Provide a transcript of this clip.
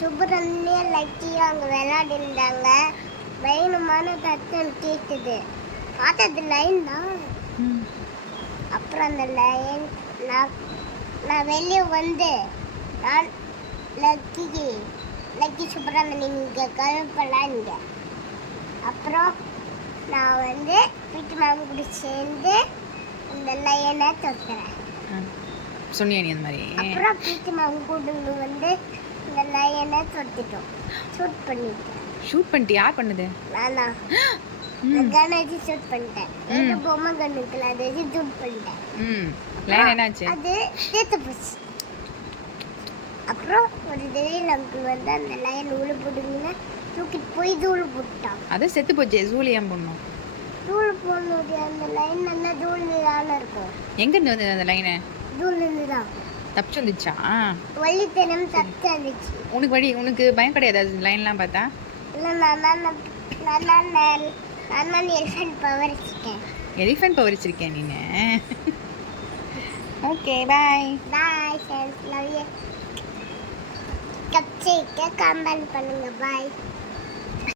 சுப்பிரமணிய லக்கியும் அங்கே விளையாடிருந்தாங்க. வேணுமான தத்துவம் கேட்டுது. பார்த்தது லைன் தான். அப்புறம் அந்த லைன் நான் வெளியே வந்து நான் லக்கி சுப்பிரமணியன் இங்கே கருப்பெல்லாம் இங்கே. அப்புறம் நான் வந்து வீட்டு மேம் கூட சேர்ந்து இந்த லைனை தொட்டுறேன். சொன்னியா நீ அந்த மாதிரி? அப்புறம் வீட்டு மேம் கூட வந்து இந்த லைனை தொட்டுட்டோம். ஷூட் பண்ணிட்டேன். ஷூட் பண்ணிட்டு யார் பண்ணது? நானா கன் வச்சு ஷூட் பண்ணிட்டேன். இது பொம்மை கன் இருக்குல்ல, அதை வச்சு ஷூட் பண்ணிட்டேன். லைன் என்னாச்சு? அது சேர்த்து போச்சு. அப்புறம் ஒரு திடீர்னு அங்கிள் வந்து அந்த லைன் உள்ள போட்டுங்கன்னா தூக்கிட்டு போய் தூள் போட்டான். அது செத்து போச்சு. ஜூலி ஏன் போடணும்? தூள் போடும்போது அந்த லைன் நல்லா தூள் தானே இருக்கும். எங்கேருந்து வந்தது அந்த லைனு? தூள்லேருந்து தான் தப்பிச்சு வந்துச்சா? வள்ளித்தனம் தப்பிச்சு வந்துச்சு. உனக்கு பயம் கிடையாது அது லைன்லாம் பார்த்தா? இல்லை நான் எலிஃபென்ட் பவர் வச்சுட்டேன். எலிஃபென்ட் பவர் வச்சிருக்கேன் நீனு? Okay bye. Bye friends, love you. Comment பண்ணுங்க. பாய்.